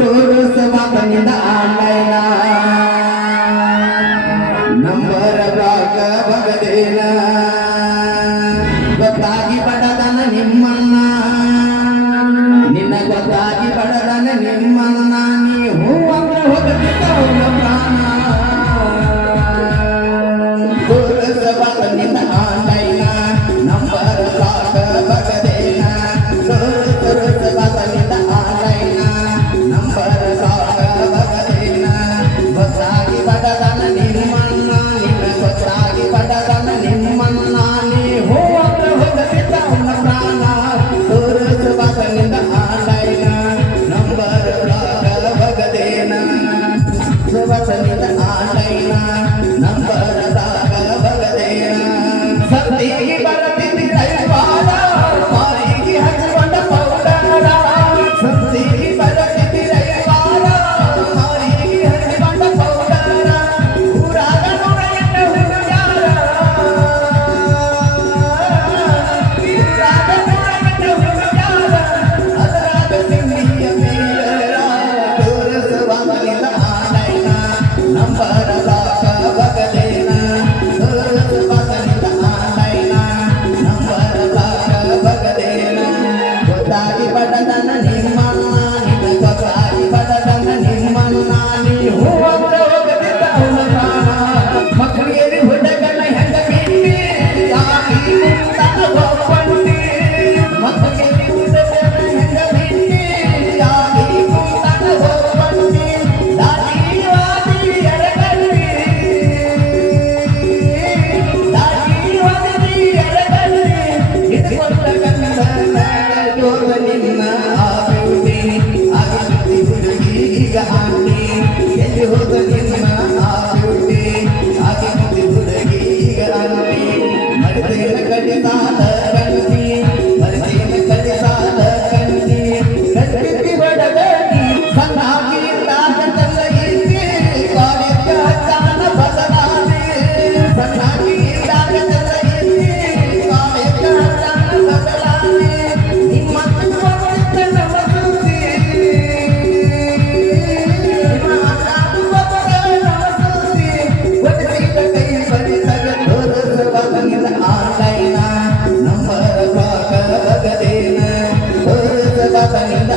ತೋರಿಸುವ ತಂಗಿದ online number ಭಾಗ ಬಗದೇನ ಗೊತ್ತಾಗಿ ಬಡದನ ನಿಮ್ಮನ್ನ. ನಿನ್ನ ಗೊತ್ತಾಗಿ ಬಡದನ ನಿಮ್ಮನ್ನ. ನೀವು ಹೋಗಲಿದ್ದ ಪ್ರಾಣ. ತೋರಿಸುವ ತಂಗಿದ వసంత ఆశైన నంబరతాక భగదేన సత్యకి భరతి ಹೋಗಲಿಲ್ಲ